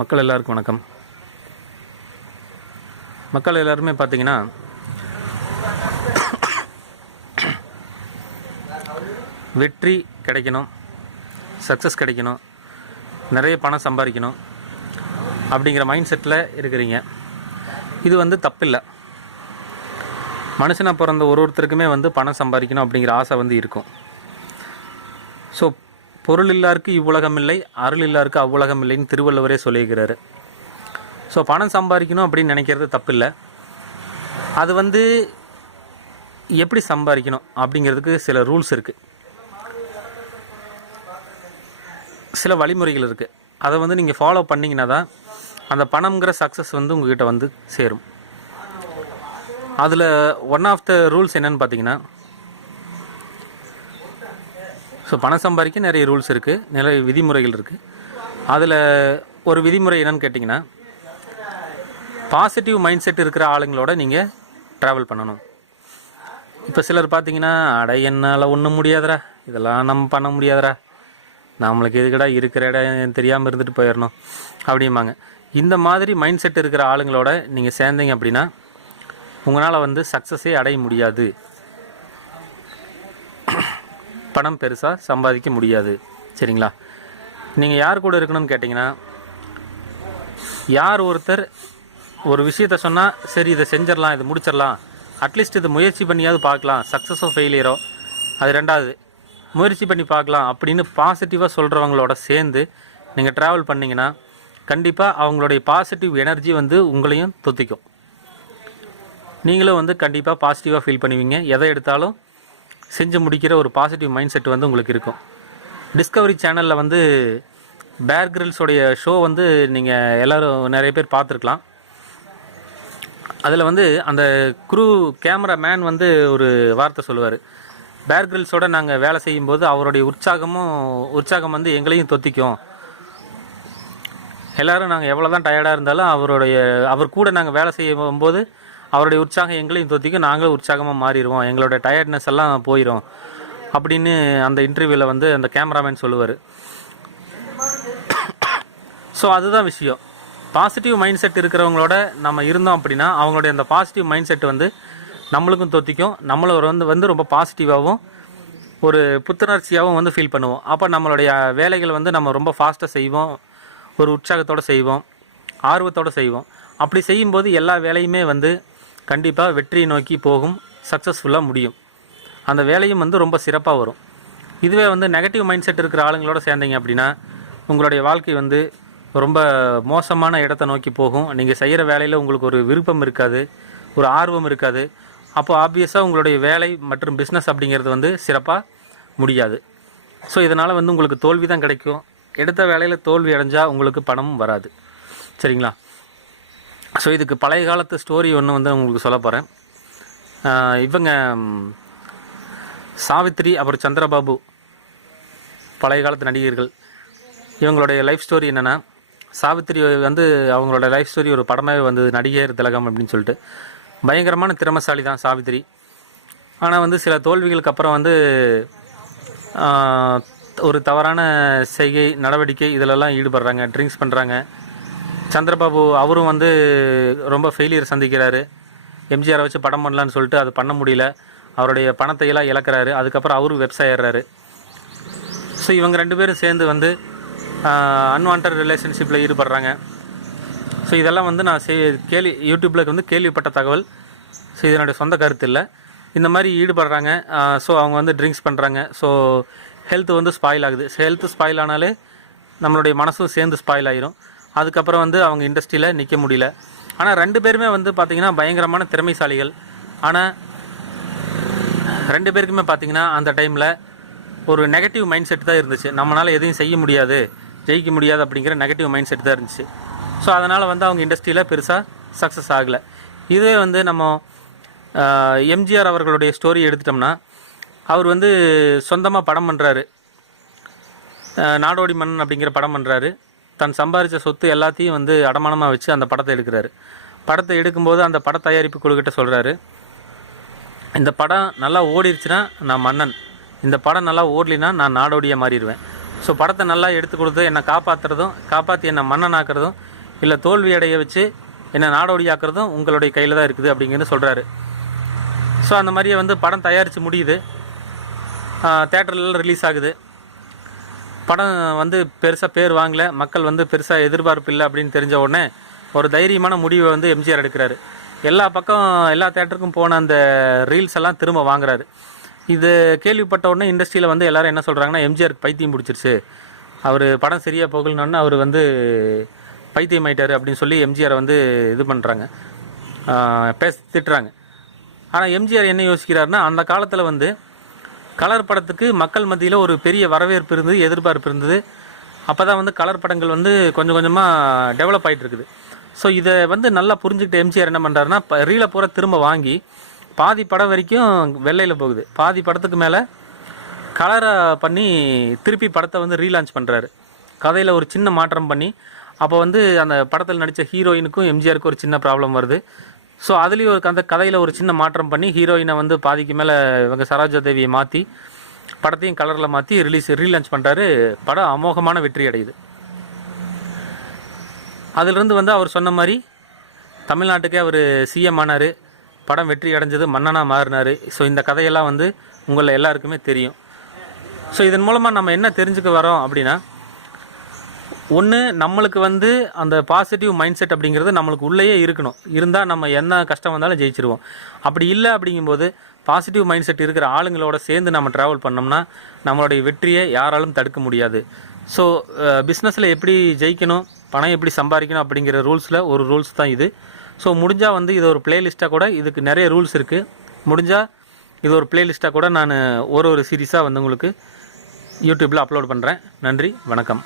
மக்கள் எல்லாருக்கும் வணக்கம். மக்கள் எல்லாருமே பார்த்தீங்கன்னா வெற்றி கிடைக்கணும் சக்ஸஸ் கிடைக்கணும் நிறைய பணம் சம்பாதிக்கணும் அப்படிங்கிற மைண்ட் செட்டில் இருக்கிறீங்க. இது வந்து தப்பில்லை. மனுஷனாக பிறந்த ஒரு ஒருத்தருக்குமே வந்து பணம் சம்பாதிக்கணும் அப்படிங்கிற ஆசை வந்து இருக்கும். ஸோ பொருள் இல்லாருக்கு இவ்வுலகம் இல்லை அருள் இல்லாருக்கு அவ்வுலகம் இல்லைன்னு திருவள்ளுவரே சொல்லியிருக்கிறாரு. ஸோ பணம் சம்பாதிக்கணும் அப்படின்னு நினைக்கிறது தப்பில்லை. அது வந்து எப்படி சம்பாதிக்கணும் அப்படிங்கிறதுக்கு சில ரூல்ஸ் இருக்குது சில வழிமுறைகள் இருக்குது அதை வந்து நீங்கள் ஃபாலோ பண்ணிங்கன்னா தான் அந்த பணம்ங்கிற சக்ஸஸ் வந்து உங்ககிட்ட வந்து சேரும். அதில் ஒன் ஆஃப் த ரூல்ஸ் என்னன்னு பார்த்தீங்கன்னா ஸோ பணம் சம்பாதிக்க நிறைய ரூல்ஸ் இருக்குது நிறைய விதிமுறைகள் இருக்குது அதில் ஒரு விதிமுறை என்னன்னு கேட்டிங்கன்னா பாசிட்டிவ் மைண்ட் செட் இருக்கிற ஆளுங்களோட நீங்கள் ட்ராவல் பண்ணணும். இப்போ சிலர் பார்த்தீங்கன்னா அட என்னால் ஒன்றும் முடியாதுடா. இதெல்லாம் நம்ம பண்ண முடியாதுடா. நம்மளுக்கு எதுக்கடா இருக்கிற இடம் தெரியாமல் இருந்துட்டு போயிடணும். அப்படிம்பாங்க. இந்த மாதிரி மைண்ட் செட் இருக்கிற ஆளுங்களோட நீங்கள் சேர்ந்தீங்க அப்படின்னா உங்களால் வந்து சக்ஸஸே அடைய முடியாது. பணம் பெருசாக சம்பாதிக்க முடியாது. சரிங்களா? நீங்கள் யார் கூட இருக்கணும்னு கேட்டிங்கன்னா யார் ஒருத்தர் ஒரு விஷயத்த சொன்னால் சரி இதை செஞ்சிடலாம் இதை முடிச்சிடலாம். அட்லீஸ்ட் இதை முயற்சி பண்ணியாவது பார்க்கலாம். சக்ஸஸோ ஃபெயிலியரோ அது ரெண்டாவது. முயற்சி பண்ணி பார்க்கலாம் அப்படின்னு பாசிட்டிவாக சொல்கிறவங்களோட சேர்ந்து நீங்கள் ட்ராவல் பண்ணிங்கன்னா கண்டிப்பாக அவங்களுடைய பாசிட்டிவ் எனர்ஜி வந்து உங்களையும் தொத்திக்கும். நீங்களும் வந்து கண்டிப்பாக பாசிட்டிவாக ஃபீல் பண்ணுவீங்க. எதை எடுத்தாலும் செஞ்சு முடிக்கிற ஒரு பாசிட்டிவ் மைண்ட் செட் வந்து உங்களுக்கு இருக்கும். டிஸ்கவரி சேனலில் வந்து பேர் கிரில்ஸோடைய ஷோ வந்து நீங்கள் எல்லோரும் நிறைய பேர் பார்த்துருக்கலாம். அதில் வந்து அந்த குரூ கேமரா மேன் வந்து ஒரு வார்த்தை சொல்லுவார். பேர் கிரில்ஸோட நாங்கள் வேலை செய்யும்போது அவருடைய உற்சாகமும் உற்சாகம் வந்து எங்களையும் தொத்திக்கும். எல்லாரும் நாங்கள் எவ்வளோ தான் டயர்டாக இருந்தாலும் அவருடைய அவர் கூட நாங்கள் வேலை செய்யும்போது அவருடைய உற்சாகம் எங்களையும் தொத்திக்கும். நாங்களும் உற்சாகமாக மாறிடுவோம். எங்களோட டயர்ட்னஸ் எல்லாம் போயிடும் அப்படின்னு அந்த இன்டர்வியூவில் வந்து அந்த கேமராமேன் சொல்லுவார். ஸோ அதுதான் விஷயம். பாசிட்டிவ் மைண்ட் செட் இருக்கிறவங்களோட நம்ம இருந்தோம் அப்படின்னா அவங்களுடைய அந்த பாசிட்டிவ் மைண்ட் செட் வந்து நம்மளுக்கும் தொத்திக்கும். நம்மளை ஒரு வந்து வந்து ரொம்ப பாசிட்டிவாகவும் ஒரு புத்துணர்ச்சியாகவும் வந்து ஃபீல் பண்ணுவோம். அப்போ நம்மளுடைய வேலைகள் வந்து நம்ம ரொம்ப ஃபாஸ்ட்டாக செய்வோம். ஒரு உற்சாகத்தோடு செய்வோம். ஆர்வத்தோடு செய்வோம். அப்படி செய்யும்போது எல்லா வேலையுமே வந்து கண்டிப்பாக வெற்றியை நோக்கி போகும் சக்ஸஸ்ஃபுல்லாக முடியும். அந்த வேலையும் வந்து ரொம்ப சிறப்பாக வரும். இதுவே வந்து நெகட்டிவ் மைண்ட் செட் இருக்கிற ஆளுங்களோட சேர்ந்தீங்க அப்படின்னா உங்களுடைய வாழ்க்கை வந்து ரொம்ப மோசமான இடத்த நோக்கி போகும். நீங்கள் செய்கிற வேலையில் உங்களுக்கு ஒரு விருப்பம் இருக்காது ஒரு ஆர்வம் இருக்காது. அப்போ ஆப்வியஸாக உங்களுடைய வேலை மற்றும் பிஸ்னஸ் அப்படிங்கிறது வந்து சிறப்பாக முடியாது. ஸோ இதனால் வந்து உங்களுக்கு தோல்வி தான் கிடைக்கும். எடுத்த வேலையில் தோல்வி அடைஞ்சால் உங்களுக்கு பணமும் வராது. சரிங்களா? ஸோ இதுக்கு பழைய காலத்து ஸ்டோரி ஒன்று வந்து உங்களுக்கு சொல்ல போகிறேன் இவங்க சாவித்ரி சாவித்திரி அப்புறம் சந்திரபாபு பழைய காலத்து நடிகர்கள். இவங்களுடைய லைஃப் ஸ்டோரி என்னென்னா சாவித்திரி வந்து அவங்களோட லைஃப் ஸ்டோரி ஒரு படமாகவே வந்தது நடிகர் திலகம் அப்படின்னு சொல்லிட்டு. பயங்கரமான திறமசாலி தான் சாவித்திரி. ஆனால் வந்து சில தோல்விகளுக்கு அப்புறம் வந்து ஒரு தவறான செய்கை நடவடிக்கை இதிலெல்லாம் ஈடுபடுறாங்க ட்ரிங்க்ஸ் பண்ணுறாங்க சந்திரபாபு அவரும் வந்து ரொம்ப ஃபெயிலியர் சந்திக்கிறாரு. எம்ஜிஆரை வச்சு படம் பண்ணலான்னு சொல்லிட்டு அது பண்ண முடியல. அவருடைய பணத்தை எல்லாம் இழக்கிறாரு. அதுக்கப்புறம் அவரும் வெப்சாயிடுறாரு ஸோ இவங்க ரெண்டு பேரும் சேர்ந்து வந்து அன்வான்ட் ரிலேஷன்ஷிப்பில் ஈடுபடுறாங்க. ஸோ இதெல்லாம் வந்து நான் சே கேள்வி யூடியூப்பில் வந்து கேள்விப்பட்ட தகவல். ஸோ இது என்னுடைய சொந்த கருத்து இல்லை. இந்த மாதிரி ஈடுபடுறாங்க. ஸோ அவங்க வந்து ட்ரிங்க்ஸ் பண்ணுறாங்க ஸோ ஹெல்த் வந்து ஸ்பாயில் ஆகுது. ஹெல்த் ஸ்பாயில் ஆனாலே நம்மளுடைய மனசும் சேர்ந்து ஸ்பாயில் ஆயிரும். அதுக்கப்புறம் வந்து அவங்க இண்டஸ்ட்ரியில் நிற்க முடியல. ஆனால் ரெண்டு பேருமே வந்து பார்த்திங்கன்னா பயங்கரமான திறமைசாலிகள். ஆனால் ரெண்டு பேருக்குமே பார்த்திங்கன்னா அந்த டைமில் ஒரு நெகட்டிவ் மைண்ட் செட் தான் இருந்துச்சு. நம்மளால் எதையும் செய்ய முடியாது ஜெயிக்க முடியாது அப்படிங்கிற நெகட்டிவ் மைண்ட் செட் தான் இருந்துச்சு. ஸோ அதனால் வந்து அவங்க இண்டஸ்ட்ரியில் பெருசாக சக்ஸஸ் ஆகலை. இதே வந்து நம்ம எம்ஜிஆர் அவர்களுடைய ஸ்டோரி எடுத்துட்டோம்னா அவர் வந்து சொந்தமாக படம் பண்ணுறாரு நாடோடி மன்னன் அப்படிங்கிற படம் பண்ணுறாரு தன் சம்பாரித்த சொத்து எல்லாத்தையும் வந்து அடமானமாக வச்சு அந்த படத்தை எடுக்கிறாரு. படத்தை எடுக்கும்போது அந்த பட தயாரிப்பு குழுக்கிட்ட சொல்கிறாரு இந்த படம் நல்லா ஓடிடுச்சுன்னா நான் மன்னன். இந்த படம் நல்லா ஓடலினா நான் நாடோடியாக மாறிடுவேன். ஸோ படத்தை நல்லா எடுத்து கொடுத்து என்னை காப்பாற்றுறதும் காப்பாற்றி என்னை மன்னன் ஆக்குறதும் இல்லை தோல்வி அடைய வச்சு என்னை நாடோடி ஆக்குறதும் உங்களுடைய கையில் தான் இருக்குது அப்படிங்கிறது சொல்கிறாரு ஸோ அந்த மாதிரியே வந்து படம் தயாரித்து முடியுது. தேட்டரில் ரிலீஸ் ஆகுது. படம் வந்து பெருசாக பேர் வாங்கல. மக்கள் வந்து பெருசாக எதிர்பார்ப்பு இல்லை அப்படின்னு தெரிஞ்ச உடனே ஒரு தைரியமான முடிவை வந்து எம்ஜிஆர் எடுக்கிறாரு. எல்லா பக்கம் எல்லா தேட்டருக்கும் போன அந்த ரீல்ஸ் எல்லாம் திரும்ப வாங்குறாரு. இது கேள்விப்பட்ட உடனே இண்டஸ்ட்ரியில் வந்து எல்லாரும் என்ன சொல்கிறாங்கன்னா எம்ஜிஆருக்கு பைத்தியம் பிடிச்சிருச்சு. அவர் படம் சரியாக போகலன்னு அவர் வந்து பைத்தியம் ஆயிட்டார் அப்படின்னு சொல்லி எம்ஜிஆரை வந்து இது பண்ணுறாங்க பேச திட்டுறாங்க. ஆனால் எம்ஜிஆர் என்ன யோசிக்கிறாருன்னா அந்த காலத்தில் வந்து கலர் படத்துக்கு மக்கள் மத்தியில் ஒரு பெரிய வரவேற்பு இருந்தது எதிர்பார்ப்பு இருந்தது. அப்போ தான் வந்து கலர் படங்கள் வந்து கொஞ்சம் கொஞ்சமாக டெவலப் ஆகிட்டு இருக்குது. ஸோ இதை வந்து நல்லா புரிஞ்சுக்கிட்டு எம்ஜிஆர் என்ன பண்ணுறாருன்னா இப்போ ரீலை பூரா திரும்ப வாங்கி பாதி படம் வரைக்கும் வெள்ளையில் போகுது. பாதி படத்துக்கு மேலே கலரை பண்ணி திருப்பி படத்தை வந்து ரீலான்ச் பண்ணுறாரு கதையில் ஒரு சின்ன மாற்றம் பண்ணி அப்போ வந்து அந்த படத்தில் நடித்த ஹீரோயினுக்கும் எம்ஜிஆருக்கும் ஒரு சின்ன ப்ராப்ளம் வருது. ஸோ அதுலேயும் ஒரு அந்த கதையில் ஒரு சின்ன மாற்றம் பண்ணி ஹீரோயினை வந்து பாதிக்கு மேலே இவங்க சரோஜா தேவியை மாற்றி படத்தையும் கலரில் மாற்றி ரிலீஸ் ரீலான்ச் பண்ணுறாரு படம் அமோகமான வெற்றி அடையுது. அதிலிருந்து வந்து அவர் சொன்ன மாதிரி தமிழ்நாட்டுக்கே அவர் சிஎம் ஆனார். படம் வெற்றி அடைஞ்சது மன்னனாக மாறினார். ஸோ இந்த கதையெல்லாம் வந்து உங்களை எல்லாருக்குமே தெரியும். ஸோ இதன் மூலமாக நம்ம என்ன தெரிஞ்சுக்க வரோம் அப்படின்னா ஒன்று நம்மளுக்கு வந்து அந்த பாசிட்டிவ் மைண்ட் செட் அப்படிங்கிறது நம்மளுக்கு உள்ளேயே இருக்கணும். இருந்தால் நம்ம என்ன கஷ்டம் வந்தாலும் ஜெயிச்சிருவோம். அப்படி இல்லை அப்படிங்கும்போது பாசிட்டிவ் மைண்ட் செட் இருக்கிற ஆளுங்களோட சேர்ந்து நம்ம ட்ராவல் பண்ணோம்னா நம்மளுடைய வெற்றியை யாராலும் தடுக்க முடியாது. ஸோ பிஸ்னஸில் எப்படி ஜெயிக்கணும் பணம் எப்படி சம்பாதிக்கணும் அப்படிங்கிற ரூல்ஸில் ஒரு ரூல்ஸ் தான் இது. ஸோ முடிஞ்சால் வந்து இது ஒரு பிளேலிஸ்ட்டாக கூட இதுக்கு நிறைய ரூல்ஸ் இருக்குது முடிஞ்சால் இது ஒரு பிளேலிஸ்ட்டாக கூட நான் ஒரு ஒரு சீரீஸாக வந்து உங்களுக்கு யூடியூப்பில் அப்லோட் பண்ணுறேன் நன்றி வணக்கம்.